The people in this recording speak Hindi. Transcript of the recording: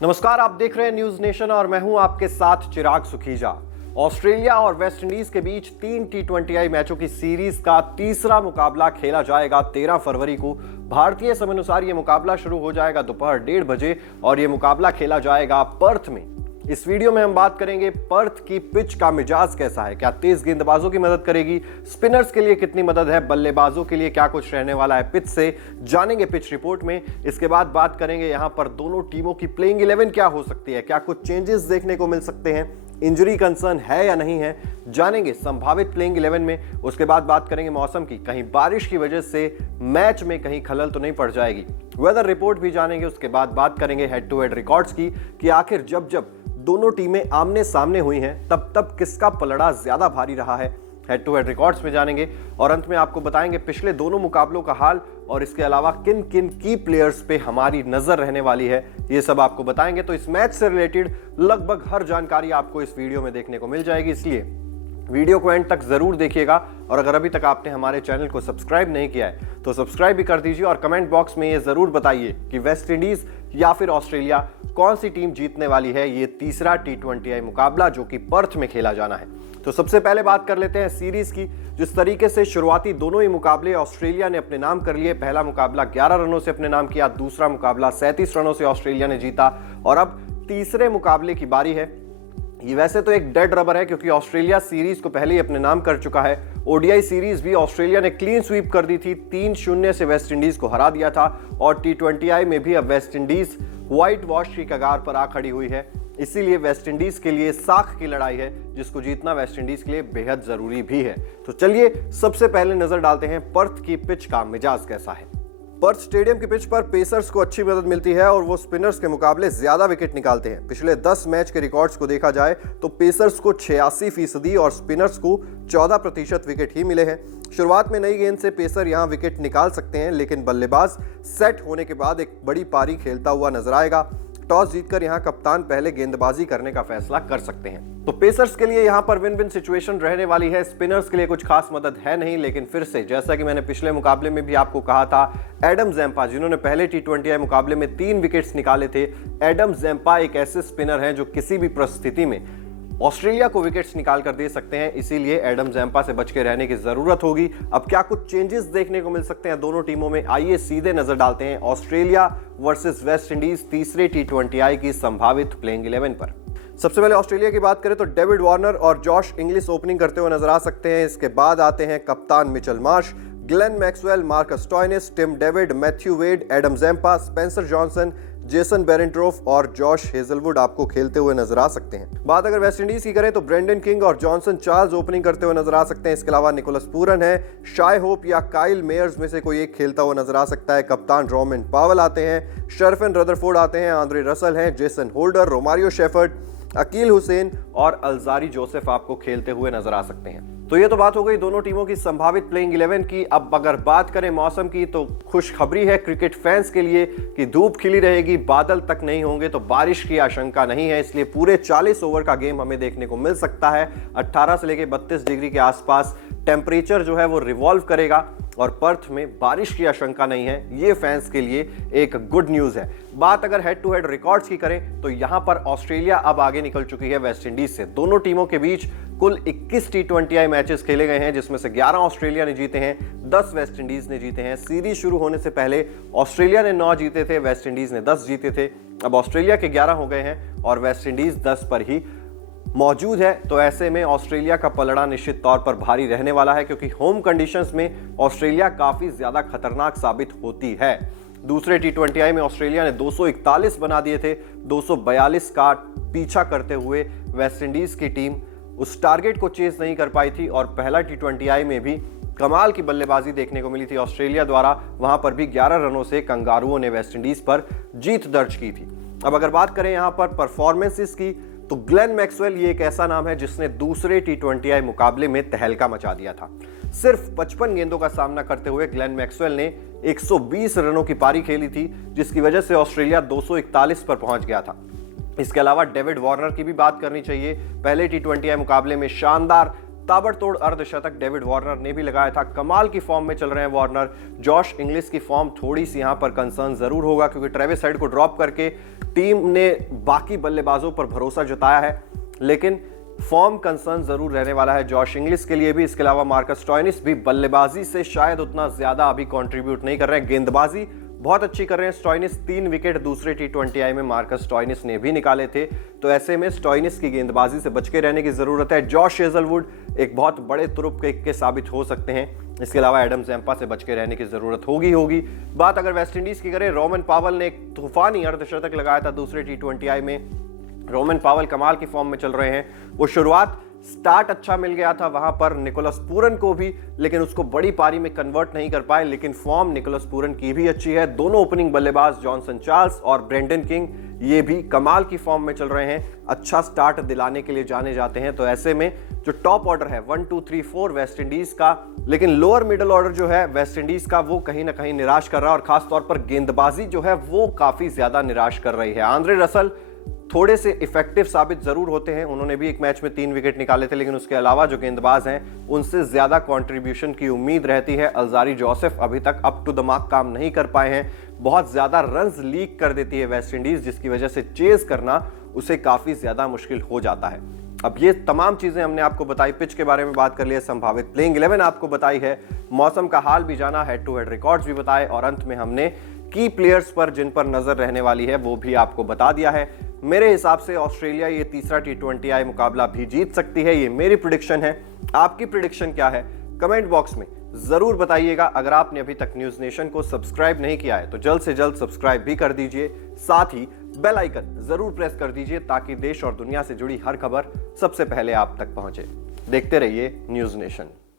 नमस्कार, आप देख रहे हैं न्यूज नेशन और मैं हूं आपके साथ चिराग सुखीजा। ऑस्ट्रेलिया और वेस्ट इंडीज के बीच 3 T20I मैचों की सीरीज का तीसरा मुकाबला खेला जाएगा 13 फरवरी को। भारतीय समयानुसार यह मुकाबला शुरू हो जाएगा दोपहर 1:30 बजे और यह मुकाबला खेला जाएगा पर्थ में। इस वीडियो में हम बात करेंगे पर्थ की पिच का मिजाज कैसा है, क्या तेज गेंदबाजों की मदद करेगी, स्पिनर्स के लिए कितनी मदद है, बल्लेबाजों के लिए क्या कुछ रहने वाला है पिच से, जानेंगे पिच रिपोर्ट में। इसके बाद बात करेंगे यहां पर दोनों टीमों की प्लेइंग 11 क्या हो सकती है, क्या कुछ चेंजेस देखने को मिल सकते हैं, इंजरी कंसर्न है या नहीं है, जानेंगे संभावित प्लेइंग 11 में। उसके बाद बात करेंगे मौसम की, कहीं बारिश की वजह से मैच में कहीं खलल तो नहीं पड़ जाएगी, वेदर रिपोर्ट भी जानेंगे। उसके बाद बात करेंगे हेड टू हेड रिकॉर्ड्स की कि आखिर जब जब दोनों टीमें आमने सामने हुई हैं तब तब किसका पलड़ा ज्यादा भारी रहा है, हेड टू हेड रिकॉर्ड्स में जानेंगे। और अंत में आपको बताएंगे पिछले दोनों मुकाबलों का हाल और इसके अलावा किन किन की प्लेयर्स पे हमारी नजर रहने वाली है, ये सब आपको बताएंगे। तो इस मैच से रिलेटेड लगभग हर जानकारी आपको इस वीडियो में देखने को मिल जाएगी, इसलिए वीडियो को एंड तक जरूर देखिएगा। और अगर अभी तक आपने हमारे चैनल को सब्सक्राइब नहीं किया है तो सब्सक्राइब भी कर दीजिए और कमेंट बॉक्स में ये जरूर बताइए कि वेस्ट इंडीज या फिर ऑस्ट्रेलिया कौन सी टीम जीतने वाली है ये तीसरा T20I मुकाबला जो कि पर्थ में खेला जाना है। तो सबसे पहले बात कर लेते हैं सीरीज की। जिस तरीके से शुरुआती दोनों ही मुकाबले ऑस्ट्रेलिया ने अपने नाम कर लिए, पहला मुकाबला 11 रनों से अपने नाम किया, दूसरा मुकाबला 37 रनों से ऑस्ट्रेलिया ने जीता और अब तीसरे मुकाबले की बारी है। ये वैसे तो एक डेड रबर है क्योंकि ऑस्ट्रेलिया सीरीज को पहले ही अपने नाम कर चुका है। ओडीआई सीरीज भी ऑस्ट्रेलिया ने क्लीन स्वीप कर दी थी, 3-0 से वेस्ट इंडीज को हरा दिया था और T20I में भी अब वेस्ट इंडीज व्हाइट वॉश की कगार पर आ खड़ी हुई है। इसीलिए वेस्ट इंडीज के लिए साख की लड़ाई है जिसको जीतना वेस्ट इंडीज के लिए बेहद जरूरी भी है। तो चलिए सबसे पहले नजर डालते हैं पर्थ की पिच का मिजाज कैसा है। पर्थ स्टेडियम की पिच पर पेसर्स को अच्छी मदद मिलती है और वो स्पिनर्स के मुकाबले ज्यादा विकेट निकालते हैं। पिछले 10 मैच के रिकॉर्ड्स को देखा जाए तो पेसर्स को 86% और स्पिनर्स को 14% विकेट ही मिले हैं। शुरुआत में नई गेंद से पेसर यहां विकेट निकाल सकते हैं, लेकिन बल्लेबाज सेट होने के बाद एक बड़ी पारी खेलता हुआ नजर आएगा। टॉस जीतकर यहां कप्तान पहले गेंदबाजी करने का फैसला कर सकते हैं। तो पेसर्स के लिए यहां पर विन विन सिचुएशन रहने वाली है। स्पिनर्स के लिए कुछ खास मदद है नहीं, लेकिन फिर से जैसा कि मैंने पिछले मुकाबले में भी आपको कहा था, एडम ज़ैम्पा जिन्होंने पहले T20I मुकाबले में 3 विकेट्स निकाले थे, एडम ज़ैम्पा एक ऐसे स्पिनर हैं जो किसी भी परिस्थिति में ऑस्ट्रेलिया को विकेट्स निकाल कर दे सकते हैं, इसीलिए एडम ज़ैम्पा से बच के रहने की जरूरत होगी। अब क्या कुछ चेंजेस देखने को मिल सकते हैं दोनों टीमों में, आइए सीधे नजर डालते हैं ऑस्ट्रेलिया वर्सेस वेस्ट इंडीज तीसरे T20I की संभावित प्लेइंग 11 पर। सबसे पहले ऑस्ट्रेलिया की बात करें तो डेविड वार्नर और जॉश इंग्लिश ओपनिंग करते हुए नजर आ सकते हैं। इसके बाद आते हैं कप्तान Mitchell Marsh, Glenn Maxwell, Marcus Stoinis, Tim David, Matthew Wade, Adam Zampa, Spencer Johnson, Jason Behrendorff और जॉश हेजलवुड आपको खेलते हुए नजर आ सकते हैं। बात अगर वेस्ट इंडीज की करें तो ब्रेंडन किंग और जॉनसन चार्ल्स ओपनिंग करते हुए नजर आ सकते हैं। इसके अलावा निकोलस पूरन है, शाय होप या काइल मेयर्स में से कोई एक खेलता हुआ नजर आ सकता है। कप्तान रोमन पावल आते हैं, शर्फन रदरफोर्ड आते हैं, आंद्रे रसल हैं, Jason Holder, Romario Shepherd, Akeal Hosein और अल्जारी जोसेफ आपको खेलते हुए नजर आ सकते हैं। तो ये तो बात हो गई दोनों टीमों की संभावित प्लेइंग 11 की। अब अगर बात करें मौसम की तो खुशखबरी है क्रिकेट फैंस के लिए कि धूप खिली रहेगी, बादल तक नहीं होंगे, तो बारिश की आशंका नहीं है। इसलिए पूरे 40 ओवर का गेम हमें देखने को मिल सकता है। 18 से लेकर 32 डिग्री के आसपास टेम्परेचर जो है वो रिवॉल्व करेगा और पर्थ में बारिश की आशंका नहीं है। ये फैंस के लिए एक गुड न्यूज है। बात अगर हेड टू हेड रिकॉर्ड्स की करें तो यहां पर ऑस्ट्रेलिया अब आगे निकल चुकी है वेस्ट इंडीज से। दोनों टीमों के बीच कुल 21 T20I मैचेस खेले गए हैं, जिसमें से 11 ऑस्ट्रेलिया ने जीते हैं, 10 वेस्ट इंडीज ने जीते हैं। सीरीज शुरू होने से पहले ऑस्ट्रेलिया ने 9 जीते थे, वेस्ट इंडीज ने 10 जीते थे। अब ऑस्ट्रेलिया के 11 हो गए हैं और वेस्ट इंडीज 10 पर ही मौजूद है। तो ऐसे में ऑस्ट्रेलिया का पलड़ा निश्चित तौर पर भारी रहने वाला है क्योंकि होम कंडीशंस में ऑस्ट्रेलिया काफी ज्यादा खतरनाक साबित होती है। दूसरे T20I में ऑस्ट्रेलिया ने 241 बना दिए थे, 242 का पीछा करते हुए वेस्ट इंडीज की टीम उस टारगेट को चेस नहीं कर पाई थी और पहला T20I में भी कमाल की बल्लेबाजी देखने को मिली थी ऑस्ट्रेलिया द्वारा। वहां पर भी 11 रनों से कंगारुओं ने वेस्ट इंडीज पर जीत दर्ज की थी। अब अगर बात करें यहां पर परफॉर्मेंसेस की तो ग्लेन मैक्सवेल ये एक ऐसा नाम है जिसने दूसरे T20I मुकाबले में तहलका मचा दिया था। सिर्फ 55 गेंदों का सामना करते हुए ग्लेन मैक्सवेल ने 120 रनों की पारी खेली थी, जिसकी वजह से ऑस्ट्रेलिया 241 पर पहुंच गया था। इसके अलावा डेविड वार्नर की भी बात करनी चाहिए। पहले T20I मुकाबले में शानदार ताबड़तोड़ अर्धशतक डेविड वार्नर ने भी लगाया था। कमाल की फॉर्म में चल रहे हैं वार्नर। जॉश इंग्लिश की फॉर्म थोड़ी सी यहां पर कंसर्न जरूर होगा, क्योंकि ट्रेविस हेड को ड्रॉप करके टीम ने बाकी बल्लेबाजों पर भरोसा जताया है, लेकिन फॉर्म कंसर्न जरूर रहने वाला है जॉश इंग्लिश के लिए भी। इसके अलावा मार्कस स्टोइनिस भी बल्लेबाजी से शायद उतना ज्यादा अभी कंट्रीब्यूट नहीं कर रहे हैं, गेंदबाजी बहुत अच्छी कर रहे हैं स्टोइनिस। 3 विकेट दूसरे T20I में मार्कस स्टोइनिस ने भी निकाले थे, तो ऐसे में स्टोइनिस की गेंदबाजी से बच के रहने की जरूरत है। जॉश हेजलवुड एक बहुत बड़े तुरुप के साबित हो सकते हैं। इसके अलावा एडम ज़ैम्पा से बच के रहने की जरूरत होगी। बात अगर वेस्टइंडीज की करें, रोमन पावल ने एक तूफानी अर्धशतक लगाया था दूसरे T20I में। रोमन पावल कमाल की फॉर्म में चल रहे हैं। वो शुरुआत स्टार्ट अच्छा मिल गया था वहां पर निकोलस पूरन को भी, लेकिन उसको बड़ी पारी में कन्वर्ट नहीं कर पाए। लेकिन फॉर्म निकोलस पूरन की भी अच्छी है। दोनों ओपनिंग बल्लेबाज जॉनसन चार्ल्स और ब्रेंडन किंग ये भी कमाल की फॉर्म में चल रहे हैं, अच्छा स्टार्ट दिलाने के लिए जाने जाते हैं। तो ऐसे में जो टॉप ऑर्डर है 1 2 3 4 वेस्ट इंडीज का, लेकिन लोअर मिडिल ऑर्डर जो है वेस्ट इंडीज का वो कहीं ना कहीं निराश कर रहा है, और खासतौर पर गेंदबाजी जो है वो काफी ज्यादा निराश कर रही है। आंद्रे रसल थोड़े से इफेक्टिव साबित जरूर होते हैं, उन्होंने भी एक मैच में 3 विकेट निकाले थे, लेकिन उसके अलावा जो गेंदबाज हैं उनसे ज्यादा कंट्रीब्यूशन की उम्मीद रहती है। अल्जारी जोसेफ अभी तक अप टू द मार्क काम नहीं कर पाए हैं, बहुत ज्यादा रन्स लीक कर देती है वेस्ट इंडीज, जिसकी वजह से चेज करना उसे काफी ज्यादा मुश्किल हो जाता है। अब ये तमाम चीजें हमने आपको बताई, पिच के बारे में बात कर लिया, संभावित प्लेइंग 11 आपको बताई है, मौसम का हाल भी जाना, हेड टू हेड रिकॉर्ड्स भी बताए, और अंत में हमने की प्लेयर्स पर जिन पर नजर रहने वाली है वो भी आपको बता दिया है। मेरे हिसाब से ऑस्ट्रेलिया ये तीसरा T20I मुकाबला भी जीत सकती है, ये मेरी प्रेडिक्शन है। आपकी प्रेडिक्शन क्या है कमेंट बॉक्स में जरूर बताइएगा। अगर आपने अभी तक न्यूज नेशन को सब्सक्राइब नहीं किया है तो जल्द से जल्द सब्सक्राइब भी कर दीजिए, साथ ही बेल आइकन जरूर प्रेस कर दीजिए ताकि देश और दुनिया से जुड़ी हर खबर सबसे पहले आप तक पहुंचे। देखते रहिए न्यूज नेशन।